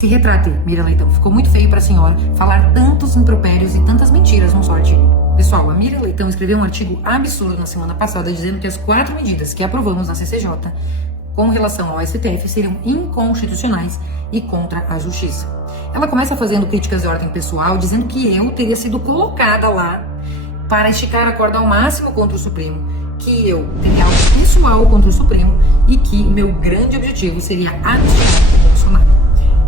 Se retrate, Mira Leitão. Ficou muito feio para a senhora falar tantos impropérios e tantas mentiras num só artigo. Pessoal, a Mira Leitão escreveu um artigo absurdo na semana passada dizendo que as 4 medidas que aprovamos na CCJ com relação ao STF seriam inconstitucionais e contra a justiça. Ela começa fazendo críticas de ordem pessoal, dizendo que eu teria sido colocada lá para esticar a corda ao máximo contra o Supremo, que eu teria algo pessoal contra o Supremo e que meu grande objetivo seria anistiar o Bolsonaro.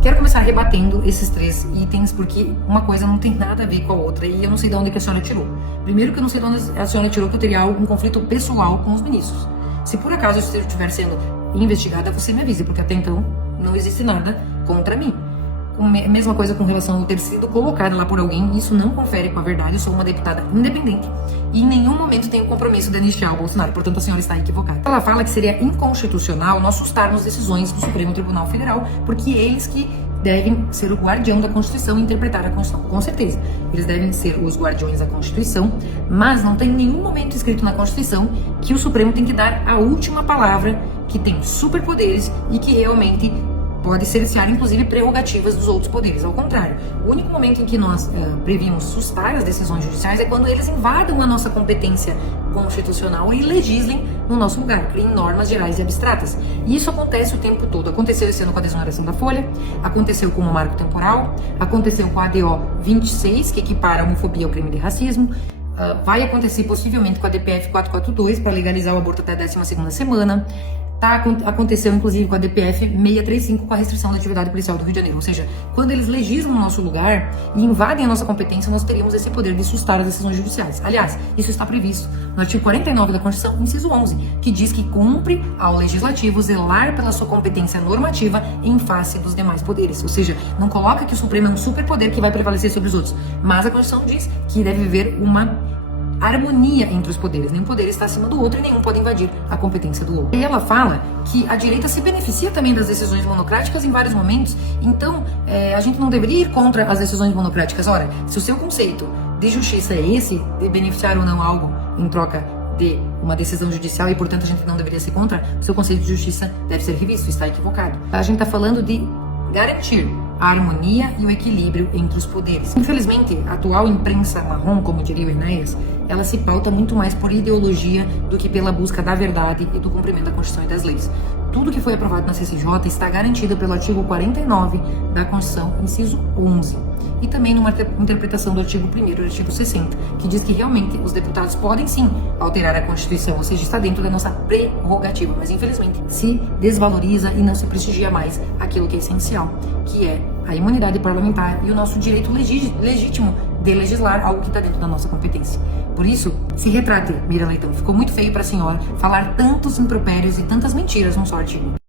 Quero começar rebatendo esses 3 itens porque uma coisa não tem nada a ver com a outra e eu não sei de onde que a senhora tirou. Primeiro que eu não sei de onde a senhora tirou que eu teria algum conflito pessoal com os ministros. Se por acaso eu estiver sendo investigada, você me avise, porque até então não existe nada contra mim. Mesma coisa com relação ao ter sido colocada lá por alguém, isso não confere com a verdade. Eu sou uma deputada independente e em nenhum momento tenho o compromisso de anistiar o Bolsonaro, portanto a senhora está equivocada. Ela fala que seria inconstitucional nós sustarmos decisões do Supremo Tribunal Federal, porque eles que devem ser o guardião da Constituição e interpretar a Constituição. Com certeza, eles devem ser os guardiões da Constituição, mas não tem em nenhum momento escrito na Constituição que o Supremo tem que dar a última palavra, que tem superpoderes e que realmente pode cercear, inclusive, prerrogativas dos outros poderes. Ao contrário, o único momento em que nós previmos sustar as decisões judiciais é quando eles invadam a nossa competência constitucional e legislem no nosso lugar, criem normas gerais e abstratas. E isso acontece o tempo todo. Aconteceu esse ano com a desoneração da Folha, aconteceu com o marco temporal, aconteceu com a ADO 26, que equipara a homofobia ao crime de racismo, vai acontecer possivelmente com a DPF 442, para legalizar o aborto até a 12ª semana. Aconteceu, inclusive, com a DPF 635, com a restrição da atividade policial do Rio de Janeiro. Ou seja, quando eles legislam no nosso lugar e invadem a nossa competência, nós teríamos esse poder de sustar as decisões judiciais. Aliás, isso está previsto no artigo 49 da Constituição, inciso 11, que diz que cumpre ao Legislativo zelar pela sua competência normativa em face dos demais poderes. Ou seja, não coloca que o Supremo é um superpoder que vai prevalecer sobre os outros, mas a Constituição diz que deve haver uma harmonia entre os poderes. Nenhum poder está acima do outro e nenhum pode invadir a competência do outro. E ela fala que a direita se beneficia também das decisões monocráticas em vários momentos, então a gente não deveria ir contra as decisões monocráticas. Ora, se o seu conceito de justiça é esse, de beneficiar ou não algo em troca de uma decisão judicial e, portanto, a gente não deveria ser contra, o seu conceito de justiça deve ser revisto, está equivocado. A gente está falando de garantir a harmonia e o equilíbrio entre os poderes. Infelizmente, a atual imprensa marrom, como diria o Enéas, ela se pauta muito mais por ideologia do que pela busca da verdade e do cumprimento da Constituição e das leis. Tudo que foi aprovado na CCJ está garantido pelo artigo 49 da Constituição, inciso 11. E também numa interpretação do artigo 1º do artigo 60, que diz que realmente os deputados podem sim alterar a Constituição, ou seja, está dentro da nossa prerrogativa, mas infelizmente se desvaloriza e não se prestigia mais aquilo que é essencial, que é a imunidade parlamentar e o nosso direito legítimo de legislar algo que está dentro da nossa competência. Por isso, se retrate, Mira Leitão. Ficou muito feio para a senhora falar tantos impropérios e tantas mentiras num só artigo.